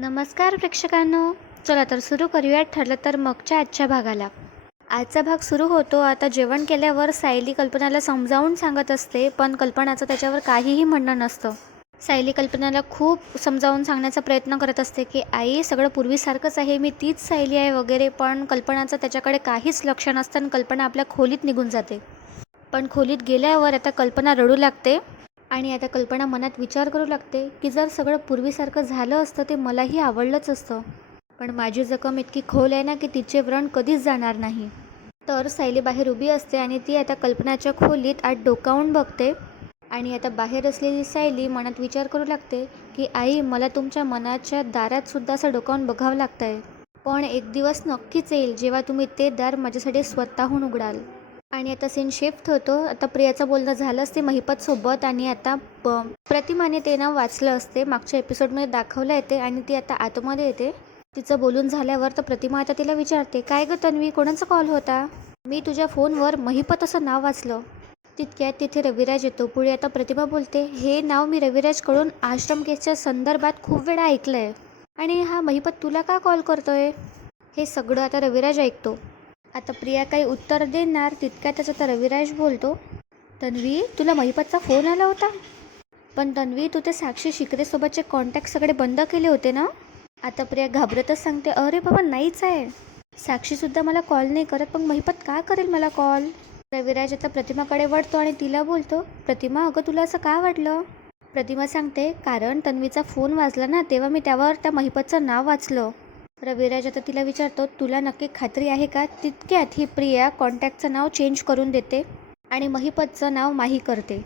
नमस्कार प्रेक्षकांनो. चला तर सुरू करूयात. ठरलं तर मगच्या आजच्या भागाला. आजचा भाग सुरू होतो. आता जेवण केल्यावर सायली कल्पनाला समजावून सांगत असते पण कल्पनाचं त्याच्यावर काहीही म्हणणं नसतं. सायली कल्पनाला खूप समजावून सांगण्याचा प्रयत्न करत असते की आई सगळं पूर्वीसारखंच आहे. मी तीच सायली आहे वगैरे पण कल्पनाचं त्याच्याकडे काहीच लक्ष नसतं आणि कल्पना आपल्या खोलीत निघून जाते. पण खोलीत गेल्यावर आता कल्पना रडू लागते. आणि आता कल्पना मनात विचार करू लागते की जर सगळं पूर्वीसारखं झालं असतं ते मलाही आवडलंच असतं. पण माझी जखम इतकी खोल आहे ना की तिचे व्रण कधीच जाणार नाही. तर सायली बाहेर उभी असते आणि ती आता कल्पनाच्या खोलीत आत डोकावून बघते. आणि आता बाहेर असलेली सायली मनात विचार करू लागते की आई मला तुमच्या मनाच्या दारात सुद्धा असं डोकावून बघावं लागतं आहे पण एक दिवस नक्कीच येईल जेव्हा तुम्ही ते दार माझ्यासाठी स्वतःहून उघडाल. आणि आता सीन शिफ्ट होतो. आता प्रियाचं बोलणं झालं असते महिपतसोबत आणि आता प प्रतिमाने ते नाव वाचलं असते. मागच्या एपिसोडमध्ये दाखवलं येते आणि ती आता आतमध्ये येते. तिचं बोलून झाल्यावर तर प्रतिमा आता तिला विचारते काय गं तन्वी कोणाचा कॉल होता? मी तुझ्या फोनवर महिपत असं नाव वाचलं. तितक्यात तिथे रविराज येतो. पुढे आता प्रतिमा बोलते हे नाव मी रविराजकडून आश्रम केसच्या संदर्भात खूप वेळा ऐकलं आहे आणि हा महिपत तुला का कॉल करतोय? हे सगळं आता रविराज ऐकतो. आता प्रिया काही उत्तर देणार तितक्या त्याचा आता रविराज बोलतो तन्वी तुला महिपतचा फोन आला होता? पण तन्वी तू ते साक्षी शिकरेसोबतचे कॉन्टॅक्ट सगळे बंद केले होते ना? आता प्रिया घाबरतच सांगते अरे बाबा नाहीच आहे. साक्षीसुद्धा मला कॉल नाही करत पण महिपत का करेल मला कॉल रविराज आता प्रतिमाकडे वळतो आणि तिला बोलतो प्रतिमा अगं तुला असं का वाटलं? प्रतिमा सांगते कारण तन्वीचा फोन वाजला ना तेव्हा मी त्यावर त्या महिपतचं नाव वाचलं. रविराज आता तिला विचारतो तुला नक्की खात्री आहे का? तितक्यात ही प्रिया कॉन्टॅक्टचं नाव चेंज करून देते आणि महिपतचं नाव माही करते.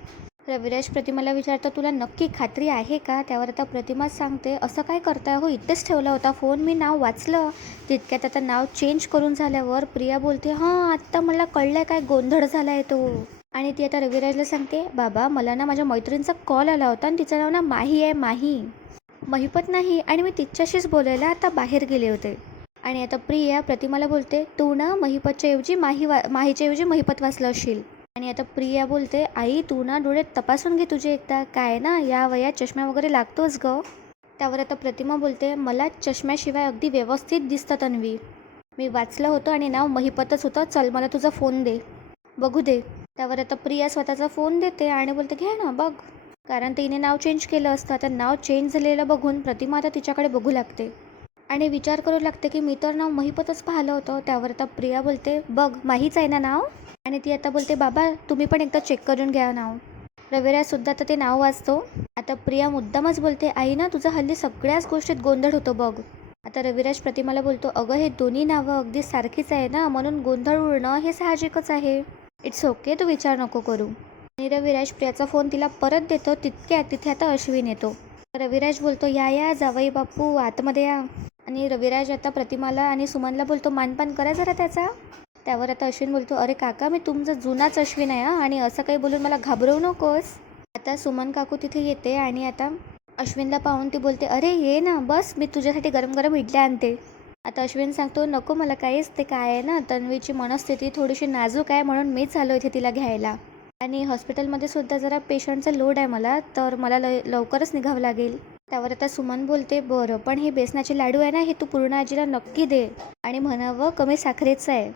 रविराज प्रतिमाला विचारतो तुला नक्की खात्री आहे का? त्यावर आता प्रतिमा सांगते. असं काय करताय? हो इथेच ठेवला होता फोन. मी नाव वाचलं. तितक्यात आता नाव चेंज करून झाल्यावर प्रिया बोलते हां आत्ता मला कळलं काय? गोंधळ झाला आहे तो. आणि ती आता रविराजला सांगते बाबा मला ना माझ्या मैत्रिणीचा कॉल आला होता आणि तिचं नाव ना माही आहे माही. महिपत नाही आणि मी तिच्याशीच बोलायला आता बाहेर गेले होते. आणि आता प्रिया प्रतिमाला बोलते तू ना महिपतच्या ऐवजी माही वा माहीच्या ऐवजी महिपत वाचलं असशील. आणि आता प्रिया बोलते आई तू ना डोळे तपासून घे तुझे एकदा. काय ना या वयात चष्मा वगैरे लागतोच ग. त्यावर आता प्रतिमा बोलते मला चष्म्याशिवाय अगदी व्यवस्थित दिसतं तन्वी. मी वाचलं होतं आणि नाव महिपतच होतं. चल मला तुझा फोन दे. बघू दे. त्यावर आता प्रिया स्वतःचा फोन देते आणि बोलते घे ना बघ. कारण तिने नाव चेंज केलं असतं. तर नाव चेंज झालेलं बघून प्रतिमा आता तिच्याकडे बघू लागते. आणि विचार करू लागते की मी तर नाव महिपतच पाहिलं होतं. त्यावर आता प्रिया बोलते बघ माहीच आहे ना नाव? आणि ती आता बोलते बाबा तुम्ही पण एकदा चेक करून घ्या नाव. रविराजसुद्धा आता ते नाव वाचतो. आता प्रिया मुद्दामच बोलते आई ना तुझं हल्ली सगळ्याच गोष्टीत गोंधळ होतो बघ. आता रविराज प्रतिमाला बोलतो अगं हे दोन्ही नावं अगदी सारखीच आहे ना म्हणून गोंधळ उडणं हे साहजिकच आहे. इट्स ओके तू विचार नको करू. रविराज प्रियाचा फोन तिला परत देतो तितक्या तिथे आता अश्विन येतो. रविराज बोलतो या या जावई बापू आतमध्ये या. आणि रविराज आता प्रतिमाला आणि सुमनला बोलतो मानपान करा जरा त्याचा. त्यावर आता अश्विन बोलतो अरे काका मी तुमचा जुनाच अश्विन आहे आणि असं काही बोलून मला घाबरवू नकोस. आता सुमन काकू तिथे येते आणि आता अश्विनला पाहून ती बोलते अरे ये ना बस मी तुझ्यासाठी गरम गरम इडल्या आणते. आता अश्विन सांगतो नको मला काहीच ते काय आहे ना तन्वीची मनस्थिती थोडीशी नाजूक आहे म्हणून मीच आलो इथे तिला घ्यायला. आणि हॉस्पिटलमध्ये सुद्धा जरा पेशंटचा लोड आहे मला तर मला ल लवकरच निघावं लागेल. त्यावर आता सुमन बोलते बरं पण हे बेसनाचे लाडू आहे ना हे तू पूर्ण आजीला नक्की दे. आणि म्हणावं कमी साखरेचं आहे.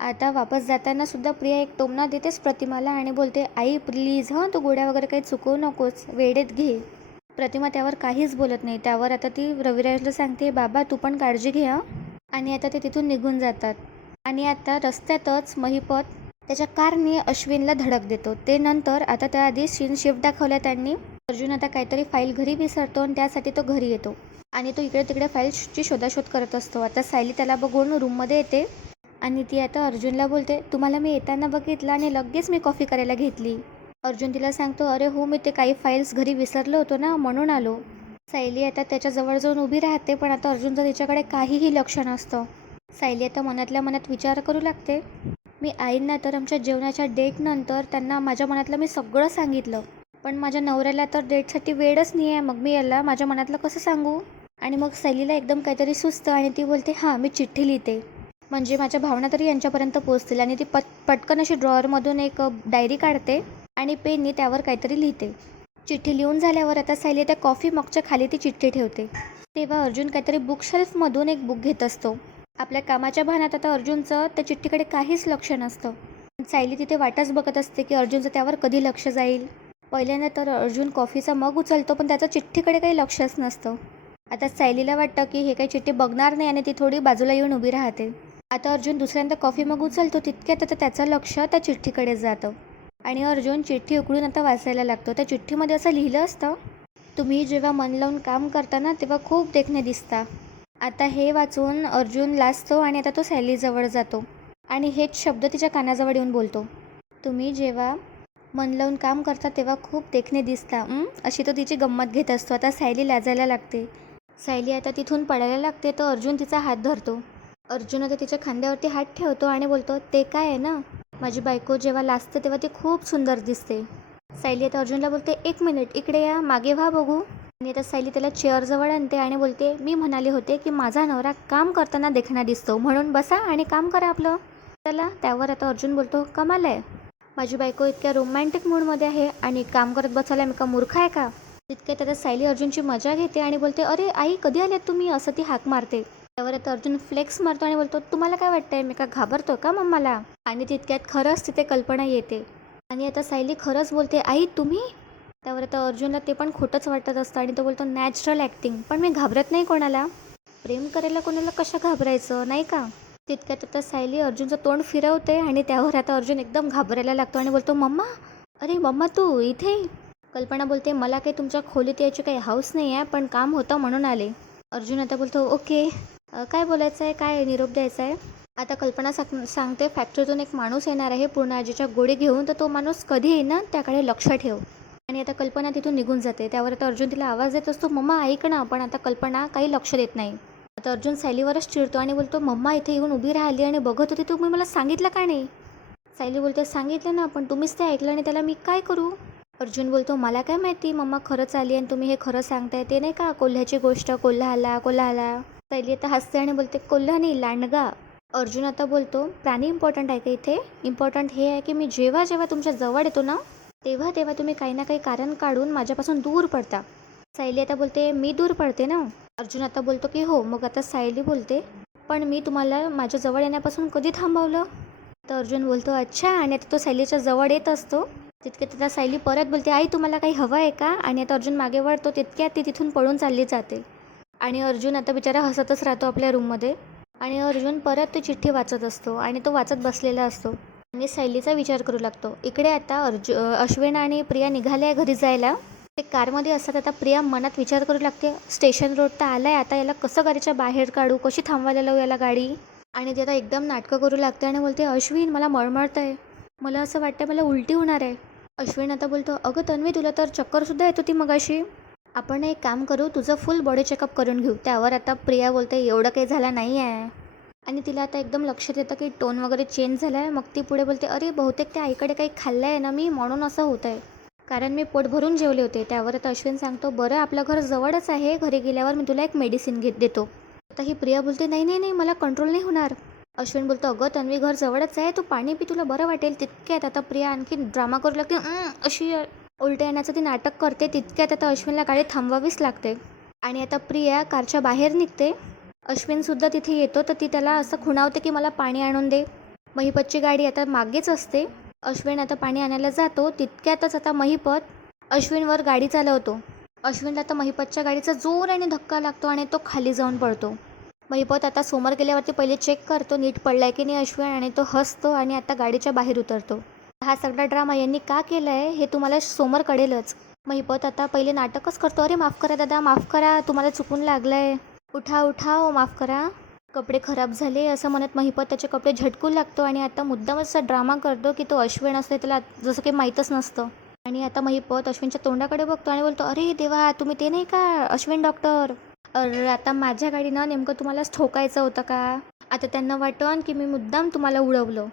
आता वापस जाताना सुद्धा प्रिया एक टोमणा देतेच प्रतिमाला आणि बोलते आई प्लीज हां तू गोड्या वगैरे काही चुकवू नकोस वेळेत घे. प्रतिमा त्यावर काहीच बोलत नाही त्यावर आता ती रविराजला सांगते बाबा तू पण काळजी घे हां. आणि आता ते तिथून निघून जातात. आणि आता रस्त्यातच महिपत त्याच्या कारने अश्विनला धडक देतो. ते नंतर आता त्याआधी सीन शिफ्ट दाखवल्या त्यांनी. अर्जुन आता काहीतरी फाईल घरी विसरतो आणि त्यासाठी तो घरी येतो. आणि तो इकडे तिकडे फाईल्सची शोधाशोध करत असतो. आता सायली त्याला बघून रूममध्ये येते आणि ती आता अर्जुनला बोलते तुम्हाला मी येताना बघितलं आणि लगेच मी कॉफी करायला घेतली. अर्जुन तिला सांगतो अरे हो मी ते काही फाईल्स घरी विसरलो होतो ना म्हणून आलो. सायली आता त्याच्याजवळ जाऊन उभी राहते पण आता अर्जुनचं तिच्याकडे काहीही लक्ष नसतं. सायली आता मनातल्या मनात विचार करू लागते. मी आईंना तर आमच्या जेवणाच्या डेटनंतर त्यांना माझ्या मनातलं मी सगळं सांगितलं. पण माझ्या नवऱ्याला तर डेटसाठी वेळच नाही आहे मग मी याला माझ्या मनातलं कसं सांगू? आणि मग सैलीला एकदम काहीतरी सुचतं आणि ती बोलते हां मी चिठ्ठी लिहिते. म्हणजे माझ्या भावना तरी यांच्यापर्यंत पोहोचतील आणि ती पट पटकन अशी ड्रॉअरमधून एक डायरी काढते आणि पेननी त्यावर काहीतरी लिहिते. चिठ्ठी लिहून झाल्यावर आता सायली त्या कॉफी मगच्या खाली ती चिठ्ठी ठेवते. तेव्हा अर्जुन काहीतरी बुकशेल्फमधून एक बुक घेत असतो. आपल्या कामाच्या भानात आता अर्जुनचं त्या चिठ्ठीकडे काहीच लक्ष नसतं. सायली तिथे वाटच बघत असते की अर्जुनचं त्यावर कधी लक्ष जाईल. पहिल्यांदा तर अर्जुन कॉफीचा मग उचलतो पण त्याचं चिठ्ठीकडे काही लक्षच नसतं. आता सायलीला वाटतं की हे काही चिठ्ठी बघणार नाही आणि ती थोडी बाजूला येऊन उभी राहते. आता अर्जुन दुसऱ्यांदा कॉफी मग उचलतो तितक्यात आता त्याचं लक्ष त्या चिठ्ठीकडे जातं. आणि अर्जुन चिठ्ठी उकडून आता वाचायला लागतो. त्या चिठ्ठीमध्ये असं लिहिलं असतं तुम्ही जेव्हा मन लावून काम करता ना तेव्हा खूप देखणे दिसता. आता हे वाचून अर्जुन लाजतो आणि आता तो सॅलीजवळ जातो. आणि हेच शब्द तिच्या कानाजवळ येऊन बोलतो. तुम्ही जेव्हा मन लावून काम करता तेव्हा खूप देखणे दिसता अशी तो तिची गंमत घेत असतो. आता सायली लाजायला लागते. सायली आता तिथून पडायला लागते तर अर्जुन तिचा हात धरतो. अर्जुन आता तिच्या खांद्यावरती हात ठेवतो आणि बोलतो ते काय आहे ना? माझी बायको जेव्हा लाजते तेव्हा ती खूप सुंदर दिसते. सायली आता अर्जुनला बोलते एक मिनिट इकडे या मागे व्हा बघू. आणि आता सायली त्याला चेअरजवळ आणते आणि बोलते मी म्हणाले होते की माझा नवरा काम करताना देखणा दिसतो म्हणून बसा आणि काम करा आपलं. चला त्यावर आता अर्जुन बोलतो कमाल आहे. माझी बायको इतक्या रोमॅन्टिक मूडमध्ये आहे आणि काम करत बसायला मी का मूर्ख आहे का? तितक्यात आता सायली अर्जुनची मजा घेते आणि बोलते अरे आई कधी आल्यात तुम्ही? असं ती हाक मारते. त्यावर आता अर्जुन फ्लेक्स मारतो आणि बोलतो तुम्हाला काय वाटतंय? मी का घाबरतो का मम्माला? आणि तितक्यात खरंच तिथे कल्पना येते. आणि आता सायली खरंच बोलते आई तुम्ही त्यावर आता अर्जुनला ते पण खोटंच वाटत असतं आणि तो बोलतो नॅचरल ॲक्टिंग पण मी घाबरत नाही कोणाला. प्रेम करायला कोणाला कशा घाबरायचं नाही का? तितक्यात आता सायली अर्जुनचं तोंड फिरवते आणि त्यावर आता अर्जुन एकदम घाबरायला लागतो आणि बोलतो मम्मा अरे मम्मा तू इथे? कल्पना बोलते मला काही तुमच्या खोलीत यायची काही हाऊस नाही आहे पण काम होतं म्हणून आले. अर्जुन आता बोलतो ओके काय बोलायचं आहे काय निरोप द्यायचा आहे आता कल्पना सांग सांगते फॅक्टरीतून एक माणूस येणार आहे पूर्ण आजीच्या गोळी घेऊन तर तो माणूस कधी येईना? त्याकडे लक्ष ठेव. आणि आता कल्पना तिथून निघून जाते. त्यावर आता अर्जुन तिला आवाज देत असतो मम्मा ऐक ना पण आता कल्पना काही लक्ष देत नाही. आता अर्जुन सायलीवरच चिडतो आणि बोलतो मम्मा इथे येऊन उभी राहिली आणि बघत होती तुम्ही मला सांगितलं का नाही? सायली बोलते सांगितलं ना पण तुम्हीच ते ऐकलं आणि त्याला मी काय करू? अर्जुन बोलतो मला काय माहिती मम्मा खरंच आली आणि तुम्ही हे खरं सांगताय ते नाही का कोल्ह्याची गोष्ट कोल्हा आला कोल्हा आला सायली आता हसते आणि बोलते कोल्हा नाही लांडगा. अर्जुन आता बोलतो प्राणी इम्पॉर्टंट आहे का इथे? इम्पॉर्टंट हे आहे की मी जेव्हा जेव्हा तुमच्या जवळ येतो ना तेव्हा तेव्हा तुम्ही काही ना काही कारण काढून माझ्यापासून दूर पडता. सायली आता बोलते मी दूर पडते ना? अर्जुन आता बोलतो की हो. मग आता सायली बोलते पण मी तुम्हाला माझ्या जवळ येण्यापासून कधी थांबवलं? तर अर्जुन बोलतो अच्छा आणि आता तो सायलीच्या जवळ येत असतो. तितके आता सायली परत बोलते आई तुम्हाला काही हवं आहे का? आणि आता अर्जुन मागे वळतो तितक्यात ती तिथून पळून चालली जाते. आणि अर्जुन आता बिचारा हसतच राहतो आपल्या रूममध्ये आणि अर्जुन परत ती चिठ्ठी वाचत असतो आणि तो वाचत बसलेला असतो. आणि सैलीचा विचार करू लागतो. इकडे आता अर्जु अश्विन आणि प्रिया निघाल्या आहे घरी जायला. ते कारमध्ये असतात. आता प्रिया मनात विचार करू लागते स्टेशन रोड तर आलाय. आता याला कसं गाडीच्या बाहेर काढू? कशी थांबवायला लावू याला गाडी? आणि ते आता एकदम नाटकं करू लागते आणि बोलते अश्विन मला मळमळत आहे मला असं वाटतं मला उलटी होणार आहे. अश्विन आता बोलतो अगं तन्वी तुला तर चक्करसुद्धा येत होती मगाशी. आपण एक काम करू तुझं फुल बॉडी चेकअप करून घेऊ. त्यावर आता प्रिया बोलते एवढं काही झालं नाही आहे आणि तिला आता एकदम लक्षात येतं की टोन वगैरे चेंज झाला आहे मग ती पुढे बोलते अरे बहुतेक त्या आईकडे काही खाल्लं आहे ना मी म्हणून असं होत आहे कारण मी पोट भरून जेवले होते. त्यावर आता अश्विन सांगतो बरं आपलं घर जवळच आहे. घरी गेल्यावर मी तुला एक मेडिसिन घेत देतो. आता ही प्रिया बोलते नाही नाही नाही मला कंट्रोल नाही होणार. अश्विन बोलतो अगं तन्वी घर जवळच आहे. तू पाणी पी तुला बरं वाटेल. तितक्यात आता प्रिया आणखी ड्रामा करू लागते. अशी उलट्या येण्याचं ती नाटक करते. तितक्यात आता अश्विनला गाडी थांबवावीच लागते. आणि आता प्रिया कारच्या बाहेर निघते. अश्विनसुद्धा तिथे येतो तर ती त्याला असं खुणावते की मला पाणी आणून दे. महिपतची गाडी आता मागेच असते. अश्विन आता पाणी आणायला जातो तितक्यातच आता महिपत अश्विनवर गाडी चालवतो. अश्विनला आता महिपतच्या गाडीचा जोराने धक्का लागतो आणि तो खाली जाऊन पडतो. महिपत आता समोर गेल्यावरती पहिले चेक करतो नीट पडलाय की नाही अश्विन आणि तो हसतो आणि आता गाडीच्या बाहेर उतरतो. हा सगळा ड्रामा यांनी का केला आहे हे तुम्हाला समोर कळेलच. महिपत आता पहिले नाटकच करतो अरे माफ करा दादा माफ करा तुम्हाला चुकून लागलं आहे उठा उठा हो माफ करा. कपडे खराब झाले असं म्हणत महिपत त्याचे कपडे झटकू लागतो आणि आता मुद्दामच असा ड्रामा करतो की तो अश्विन असते त्याला जसं काही माहीतच नसतं. आणि आता महिपत अश्विनच्या तोंडाकडे बघतो आणि बोलतो अरे देवा तुम्ही ते नाही का अश्विन डॉक्टर अरे आता माझ्या गाडीनं नेमकं तुम्हालाच ठोकायचं होतं का? आता त्यांना वाटन की मी मुद्दाम तुम्हाला उडवलं.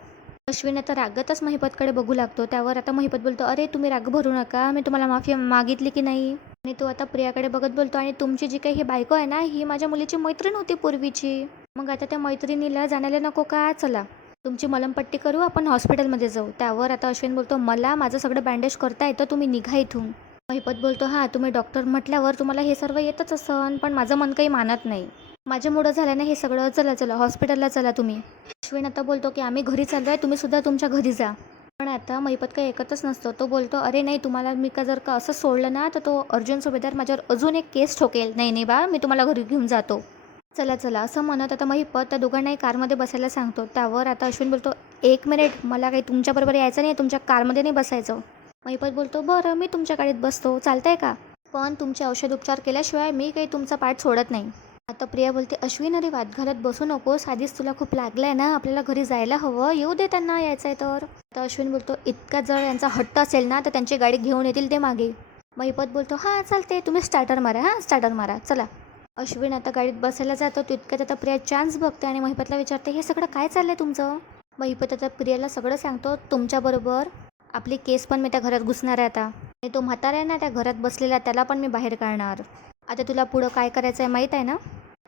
अश्विन आता रागतच महिपतकडे बघू लागतो. त्यावर आता महिपत बोलतो अरे तुम्ही राग भरू नका. मी तुम्हाला माफी मागितली की नाही? आणि तो आता प्रियाकडे बघत बोलतो आणि तुमची जी काही ही बायको आहे ना ही माझ्या मुलीची मैत्रीण होती पूर्वीची. मग आता त्या मैत्रिणीला जाण्याला नको का? चला. तुमची मलमपट्टी करू आपण हॉस्पिटलमध्ये जाऊ. त्यावर आता अश्विन बोलतो मला माझं सगळं बँडेज करता येतं तुम्ही निघा इथून. महिपत बोलतो हां तुम्ही डॉक्टर म्हटल्यावर तुम्हाला हे सर्व येतच असन पण माझं मन काही मानत नाही. माझ्यामुळं झालं ना हे सगळं चला चला हॉस्पिटलला चला तुम्ही. अश्विन आता बोलतो की आम्ही घरी चाललो आहे तुम्ही सुद्धा तुमच्या घरी जा. पण आता महिपत काही ऐकतच नसतो. तो बोलतो अरे नाही तुम्हाला मी का जर का असं सोडलं ना तर तो अर्जुन सुभेदार माझ्यावर अजून एक केस ठोकेल. नाही नाही बा मी तुम्हाला घरी घेऊन जातो. चला चला असं म्हणत आता महिपत त्या दोघांनाही कारमध्ये बसायला सांगतो. त्यावर आता अश्विन बोलतो एक मिनिट मला काही तुमच्याबरोबर यायचं नाही तुमच्या कारमध्ये नाही बसायचं. महिपत बोलतो बरं मी तुमच्या गाडीत बसतो चालतंय का? पण तुमचे औषध उपचार केल्याशिवाय मी काही तुमचा पाठ सोडत नाही. आता प्रिया बोलते अश्विन अरे वाद घालत बसू नकोस आधीच तुला खूप लागलाय ना आपल्याला घरी जायला हवं येऊ दे त्यांना यायचं आहे तर. आता अश्विन बोलतो इतका जर यांचा हट्ट असेल ना तर त्यांची गाडी घेऊन येतील ते मागे. महिपत बोलतो हां चालते तुम्ही स्टार्टर मारा हां स्टार्टर मारा चला. अश्विन आता गाडीत बसायला जातो तितक्यात आता प्रिया चान्स बघते आणि महिपतला विचारते हे सगळं काय चाललंय तुमचं? महिपत आता प्रियाला सगळं सांगतो तुमच्याबरोबर आपली केस पण मी त्या घरात घुसणार आहे आता. आणि तो म्हातारा आहे ना त्या घरात बसलेला त्याला पण मी बाहेर काढणार. आता तुला पुढं काय करायचं आहे माहीत आहे ना?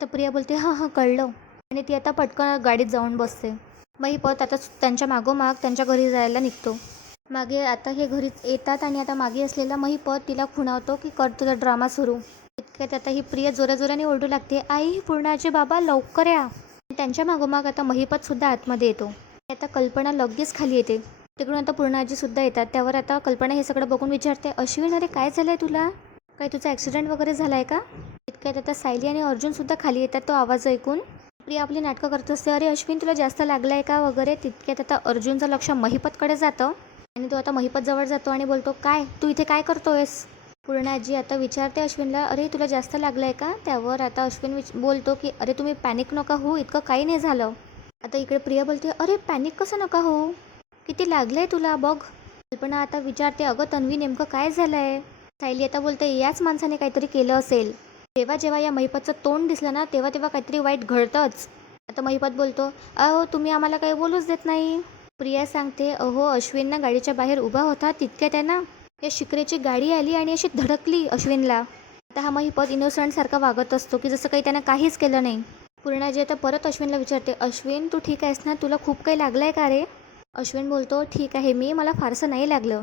तर प्रिया बोलते हां हां कळलं. आणि ती आता पटकन गाडीत जाऊन बसते. महिपत आता त्यांच्या मागोमाग त्यांच्या घरी जायला निघतो. मागे आता हे घरीच येतात आणि आता मागे असलेला महिपत तिला खुणावतो की कर तुझा ड्रामा सुरू. इतक्यात आता ही प्रिया जोराजोराने ओरडू लागते आई पूर्णाचे बाबा लवकर या. त्यांच्या मागोमाग आता महिपत सुद्धा आतमध्ये येतो. आता कल्पना लगेच खाली येते. तिकडून आता पूर्णाजी सुद्धा येतात. त्यावर आता कल्पना हे सगळं बघून विचारते अश्विन अरे काय झालंय तुला? काय तुझा ॲक्सिडेंट वगैरे झालाय का? इतक्यात आता सायली आणि अर्जुनसुद्धा खाली येतात तो आवाज ऐकून प्रिया आपली नाटकं करत असते अरे अश्विन तुला जास्त लागला आहे का वगैरे तितक्यात आता अर्जुनचं लक्ष महिपतकडे जातं आणि तो आता महिपत जवळ जातो आणि बोलतो काय तू इथे काय करतोयस पूर्णाजी आता विचारते अश्विनला अरे तुला जास्त लागलंय का त्यावर आता अश्विन विच बोलतो की अरे तुम्ही पॅनिक नका हो इतकं काही नाही झालं आता इकडे प्रिया बोलते अरे पॅनिक कसं नका हो किती लागलं आहे तुला बघ कल्पना आता विचारते अगं तन्वी नेमकं काय झालं आहे सायली आता बोलते याच माणसाने काहीतरी केलं असेल जेव्हा जेव्हा या महिपतचं तोंड दिसलं ना तेव्हा तेव्हा काहीतरी वाईट घडतंच. आता महिपत बोलतो अहो तुम्ही आम्हाला काही बोलूच देत नाही. प्रिया सांगते अहो अश्विन ना गाडीच्या बाहेर उभा होता तितक्यात आहे ना या शिकरेची गाडी आली आणि अशी धडकली अश्विनला. आता हा महिपत इनोसंटसारखा वागत असतो की जसं काही त्यानं काहीच केलं नाही. पूर्णाजी आता परत अश्विनला विचारते अश्विन तू ठीक आहेस ना? तुला खूप काही लागलं आहे का रे? अश्विन बोलतो ठीक आहे मी मला फारसं नाही लागलं.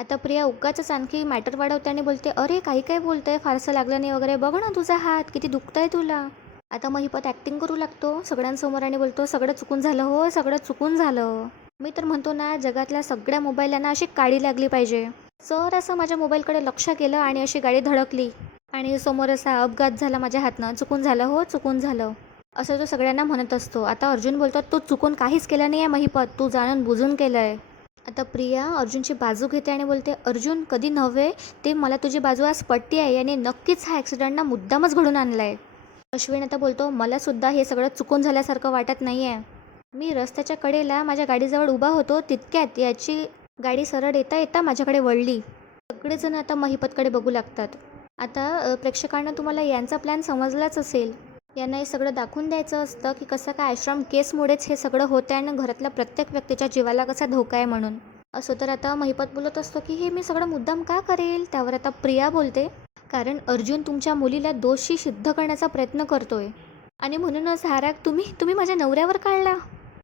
आता प्रिया उगाचंच आणखी मॅटर वाढवते आणि बोलते अरे काही काय बोलतंय फारसं लागलं नाही वगैरे. बघ ना तुझा हात किती दुखतंय तुला. आता महिपत ॲक्टिंग करू लागतो. सगळ्यांसमोर आणि बोलतो सगळं चुकून झालं हो सगळं चुकून झालं. मी तर म्हणतो ना जगातल्या सगळ्या मोबाईलांना अशी काळी लागली पाहिजे. सर असं माझ्या मोबाईलकडे लक्ष केलं आणि अशी गाडी धडकली. आणि समोर असा अपघात झाला माझ्या हातनं. चुकून झालं हो चुकून झालं. असं तो सगळ्यांना म्हणत असतो. आता अर्जुन बोलतो तू चुकून काहीच केलं नाही आहे महिपत तू जाणून बुजून केलं आहे आता प्रिया अर्जुनची बाजू घेते आणि बोलते अर्जुन कधी नव्हे? ते मला तुझी बाजू आज पट्टी आहे याने नक्कीच हा ॲक्सिडेंट ना मुद्दामच घडून आणला आहे अश्विन आता बोलतो मला सुद्धा हे सगळं चुकून झाल्यासारखं वाटत नाही आहे मी रस्त्याच्या कडेला माझ्या गाडीजवळ उभा होतो तितक्यात याची गाडी सरळ येता येता माझ्याकडे वळली. सगळेजण आता महिपतकडे बघू लागतात. आता प्रेक्षकांना तुम्हाला यांचा प्लॅन समजलाच असेल. यांना हे सगळं दाखवून द्यायचं असतं की कसं काय आश्रम केसमुळेच हे सगळं होतं आहे आणि घरातल्या प्रत्येक व्यक्तीच्या जीवाला कसा धोका आहे म्हणून. असं तर आता महिपत बोलत असतो की हे मी सगळं मुद्दाम का करेल? त्यावर आता प्रिया बोलते कारण अर्जुन तुमच्या मुलीला दोषी सिद्ध करण्याचा प्रयत्न करतोय. आणि म्हणूनच हा राग तुम्ही तुम्ही माझ्या नवऱ्यावर काढला.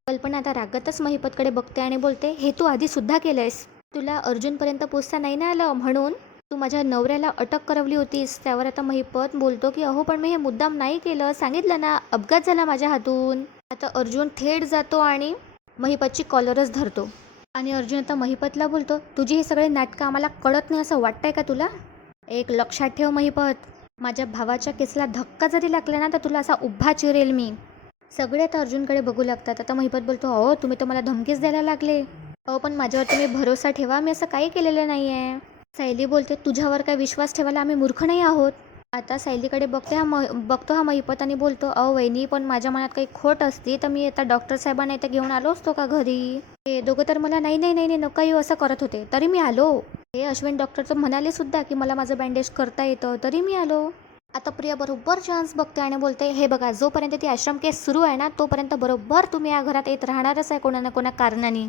कल्पना आता रागातच महिपतकडे बघते आणि बोलते हे तू आधी सुद्धा केलंयस. तुला अर्जुनपर्यंत पोचता नाही ना आलं म्हणून तू माझ्या नवऱ्याला अटक करवली होतीस त्यावर आता महिपत बोलतो की अहो पण मी हे मुद्दाम नाही केलं. सांगितलं ना अपघात झाला माझ्या हातून. आता अर्जुन थेट जातो आणि महिपतची कॉलरच धरतो. आणि अर्जुन आता महिपतला बोलतो तुझी हे सगळे नाटकं आम्हाला कळत नाही असं वाटतंय का तुला? एक लक्षात ठेव महिपत माझ्या भावाच्या केसला धक्का जरी लागला ना तर तुला असा उभा चिरेल मी. सगळे आता अर्जुनकडे बघू लागतात. आता महिपत बोलतो अहो तुम्ही तर मला धमकीच द्यायला लागले. अहो पण माझ्यावर तुम्ही भरोसा ठेवा मी असं काही केलेलं नाही आहे सायली बोलते तुझ्यावर काय विश्वास ठेवायला आम्ही मूर्ख नाही आहोत? आता सायलीकडे बघते हा म बघतो हा महिपत आणि बोलतो अहो वहिनी पण माझ्या मनात काही खोट असती तर मी आता डॉक्टर साहेबांना इथं घेऊन आलो असतो का घरी? हे दोघं तर मला नाही नाही नाही नाही नका येऊ असं करत होते. तरी मी आलो. हे अश्विन डॉक्टर तर म्हणाले सुद्धा की मला माझं बँडेज करता येतं. तरी मी आलो. आता प्रिया बरोबर चान्स बघते आणि बोलते हे बघा जोपर्यंत ती आश्रम केस सुरू आहे ना तोपर्यंत बरोबर तुम्ही या घरात येत राहणारच आहे कोणा ना कोणा कारणाने.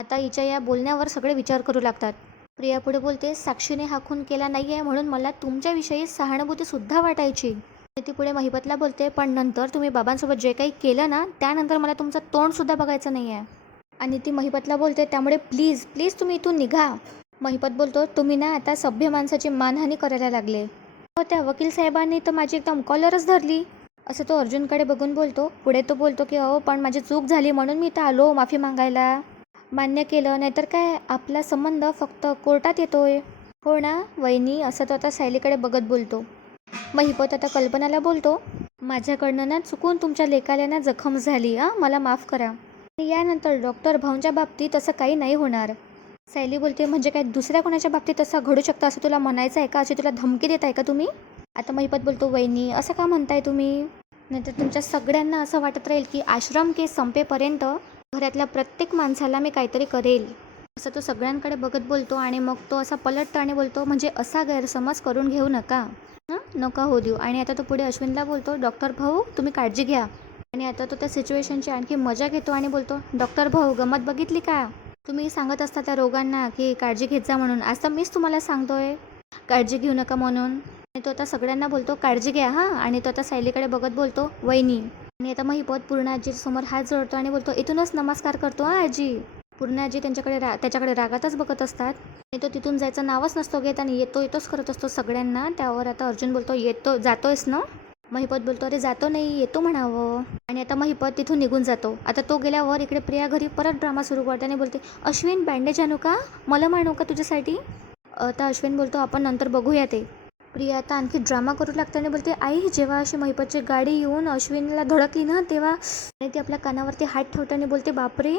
आता हिच्या या बोलण्यावर सगळे विचार करू लागतात. प्रिया पुढे बोलते साक्षीने हा खून केला नाही आहे म्हणून मला तुमच्याविषयी सहानुभूतीसुद्धा वाटायची. ती पुढे महिपतला बोलते पण नंतर तुम्ही बाबांसोबत जे काही केलं ना त्यानंतर मला तुमचं तोंडसुद्धा बघायचं नाही आहे आणि ती महिपतला बोलते त्यामुळे प्लीज प्लीज तुम्ही इथून निघा. महिपत बोलतो तुम्ही ना आता सभ्य माणसाची मानहानी करायला लागले. हो त्या वकील साहेबांनी तर माझी एकदम कॉलरच धरली. असं तो अर्जुनकडे बघून बोलतो. पुढे तो बोलतो की अहो पण माझी चूक झाली म्हणून मी इथं आलो माफी मागायला. मान्य केलं. नाहीतर काय? आपला संबंध फक्त कोर्टात येतो आहे हो ना वहिनी असं तो आता सायलीकडे बघत बोलतो. महिपत आता कल्पनाला बोलतो माझ्याकडनं ना चुकून तुमच्या लेकाला ना जखम झाली हां? मला माफ करा. आणि यानंतर डॉक्टर भाऊंच्या बाबतीत असं काही नाही होणार. सायली बोलते म्हणजे काय दुसऱ्या कोणाच्या बाबतीत असं घडू शकतं? असं तुला म्हणायचं आहे का? अशी तुला धमकी देत आहे का तुम्ही? आता महिपत बोलतो वहिनी असं का म्हणताय तुम्ही? नाहीतर तुमच्या सगळ्यांना असं वाटत राहील की आश्रम केस संपेपर्यंत घरातल्या प्रत्येक माणसाला मी काहीतरी करेल. असं तो सगळ्यांकडे बघत बोलतो आणि मग तो असा पलटतो आणि बोलतो म्हणजे असा गैरसमज करून घेऊ नका. हां? नका होऊ देऊ. आणि आता तो पुढे अश्विनला बोलतो डॉक्टर भाऊ तुम्ही काळजी घ्या. आणि आता तो त्या सिच्युएशनची आणखी मजा घेतो आणि बोलतो डॉक्टर भाऊ गमत बघितली का? तुम्ही सांगत असता त्या रोगांना की काळजी घेत जा म्हणून. आज तर मीच तुम्हाला सांगतोय. काळजी घेऊ नका म्हणून. आणि तो आता सगळ्यांना बोलतो काळजी घ्या हां? आणि तो आता सायलीकडे बघत बोलतो वहिनी आणि आता मग पूर्ण आजी समोर हात जोडतो आणि बोलतो इथूनच नमस्कार करतो हा आजी. पूर्ण आजी त्यांच्याकडे रा त्याच्याकडे रागातच बघत असतात. आणि तो तिथून जायचं नावच नसतो घेत आणि येतो येतोच करत असतो सगळ्यांना. त्यावर आता अर्जुन बोलतो येतो जातोयस ना? महिपत बोलतो अरे जातो नाही येतो म्हणावं. आणि आता महिपत तिथून निघून जातो. आता तो गेल्यावर इकडे प्रिया घरी परत ड्रामा सुरू करते आणि बोलते अश्विन बँडेज आणू का? मला म्हणू का तुझ्यासाठी? आता अश्विन बोलतो आपण नंतर बघूया ते. प्रिया आता आणखी ड्रामा करू लागते आणि बोलते आई जेव्हा अशी महिपतची गाडी येऊन अश्विनला धडकली ना तेव्हा आणि ती आपल्या कानावरती हात ठेवते आणि बोलते बापरे.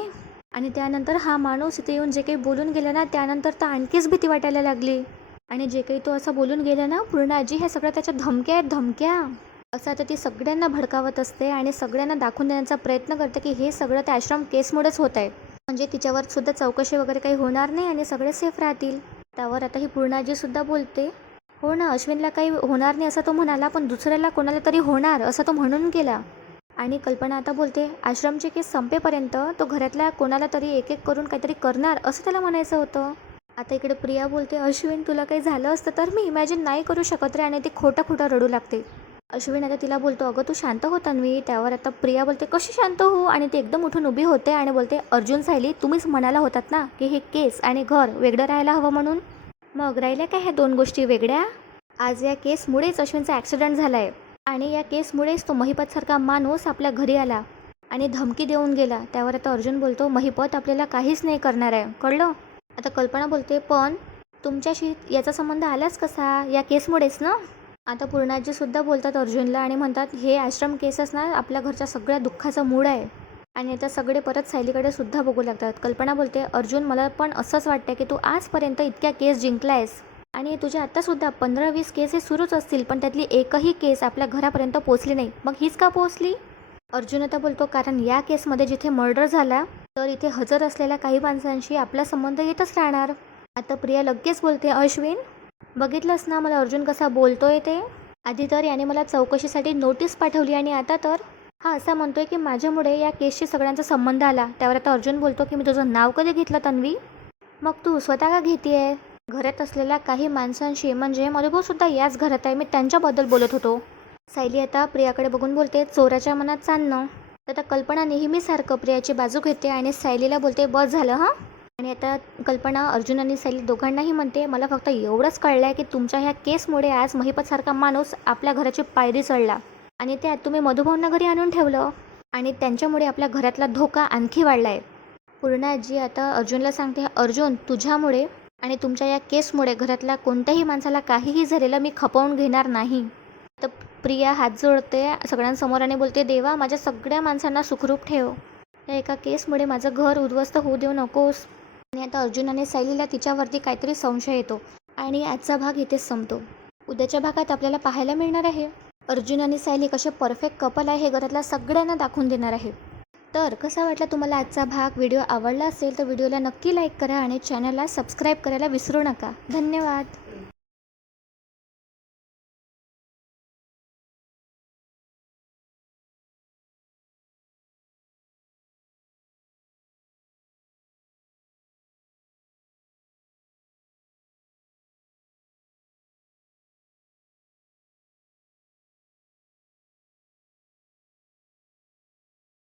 आणि त्यानंतर हा माणूस इथे येऊन जे काही बोलून गेला ना त्यानंतर तर आणखीच भीती वाटायला लागली. आणि जे काही तो असं बोलून गेला ना पूर्ण आजी ह्या सगळ्या त्याच्या धमक्या आहेत धमक्या. असं आता ती सगळ्यांना भडकावत असते आणि सगळ्यांना दाखवून देण्याचा प्रयत्न करते की हे सगळं त्या आश्रम केसमुळेच होत आहे. म्हणजे तिच्यावर सुद्धा चौकशी वगैरे काही होणार नाही आणि सगळे सेफ राहतील. त्यावर आता ही पूर्णाजी सुद्धा बोलते हो ना अश्विनला काही होणार नाही असं तो म्हणाला पण दुसऱ्याला कोणाला तरी होणार असं तो म्हणून गेला. आणि कल्पना आता बोलते आश्रमचे केस संपेपर्यंत तो घरातल्या कोणाला तरी एक एक करून काहीतरी करणार असं त्याला म्हणायचं होतं. आता इकडे प्रिया बोलते अश्विन तुला काही झालं असतं तर मी इमॅजिन नाही करू शकत रे आणि ती खोटं खोटं रडू लागते. अश्विन आता तिला बोलतो अगं तू शांत हो तन्वी. त्यावर आता प्रिया बोलते कशी शांत हो? आणि ती एकदम उठून उभी होते आणि बोलते अर्जुन सायली तुम्हीच म्हणाला होतात ना की हे केस आणि घर वेगळं राहायला हवं म्हणून? मग राहिल्या काय ह्या दोन गोष्टी वेगळ्या? आज या केसमुळेच अश्विनचा ॲक्सिडेंट झाला आहे आणि या केसमुळेच तो महिपतसारखा माणूस आपल्या घरी आला आणि धमकी देऊन गेला. त्यावर आता अर्जुन बोलतो महिपत आपल्याला काहीच नाही करणार आहे. कळलं? आता कल्पना बोलते पण तुमच्याशी याचा संबंध आलाच कसा? या केसमुळेच ना? आता पूर्णाजीसुद्धा बोलतात अर्जुनला आणि म्हणतात हे आश्रम केसच ना आपल्या घरच्या सगळ्या दुःखाचं मूळ आहे. आणि आता सगळे परत सायलीकडे सुद्धा बघू लागतात. कल्पना बोलते अर्जुन मला पण असंच वाटतं की तू आजपर्यंत इतक्या केस जिंकलायस. आणि तुझ्या आत्तासुद्धा पंधरा वीस केसेस सुरूच असतील पण त्यातली एकही केस आपल्या घरापर्यंत पोचली नाही. मग हीच का पोचली अर्जुन आता बोलतो कारण या केसमध्ये जिथे मर्डर झाला तर इथे हजर असलेल्या काही माणसांशी आपला संबंध येतच राहणार. आता प्रिया लगेच बोलते अश्विन बघितलंस ना मला अर्जुन कसा बोलतोय ते? आधी तर याने मला चौकशीसाठी नोटीस पाठवली आणि आता तर? हा असा म्हणतोय की माझ्यामुळे या केसशी सगळ्यांचा संबंध आला. त्यावर आता अर्जुन बोलतो की मी तुझं नाव कधी घेतलं तन्वी? मग तू स्वतः का घेतीये? घरात असलेल्या काही माणसांशी म्हणजे मधुभाऊ सुद्धा याच घरात आहे. मी त्यांच्याबद्दल बोलत होतो. सायली आता प्रियाकडे बघून बोलते चोराच्या मनात चांदणं. तर आता कल्पना नेहमीसारखं प्रियाची बाजू घेते आणि सायलीला बोलते बस झालं हां? आणि आता कल्पना अर्जुन आणि सायली दोघांनाही म्हणते मला फक्त एवढंच कळलं आहे की तुमच्या ह्या केसमुळे आज महिपतसारखा माणूस आपल्या घराची पायरी चढला. आणि त्यात तुम्ही मधुभाऊंना घरी आणून ठेवलं. आणि त्यांच्यामुळे आपल्या घरातला धोका आणखी वाढला आहे पूर्णाजी आता अर्जुनला सांगते अर्जुन तुझ्यामुळे आणि तुमच्या या केसमुळे घरातल्या कोणत्याही माणसाला काहीही झालेलं मी खपवून घेणार नाही. तर प्रिया हात जोडते सगळ्यांसमोर आणि बोलते देवा माझ्या सगळ्या माणसांना सुखरूप ठेव. या एका केसमुळे माझं घर उद्ध्वस्त होऊ देऊ नकोस. आणि आता अर्जुनाने सायलीला तिच्यावरती काहीतरी संशय येतो आणि आजचा भाग इथेच संपतो. उद्याच्या भागात आपल्याला पाहायला मिळणार आहे. अर्जुन आणि सायली कसे परफेक्ट कपल आहे हे घरातल्या सगळ्यांना दाखवून देणार आहे. तर कसा वाटला तुम्हाला आजचा भाग? व्हिडिओ आवडला असेल तर व्हिडिओला नक्की लाईक करा आणि चॅनलला सबस्क्राईब करायला विसरू नका. धन्यवाद.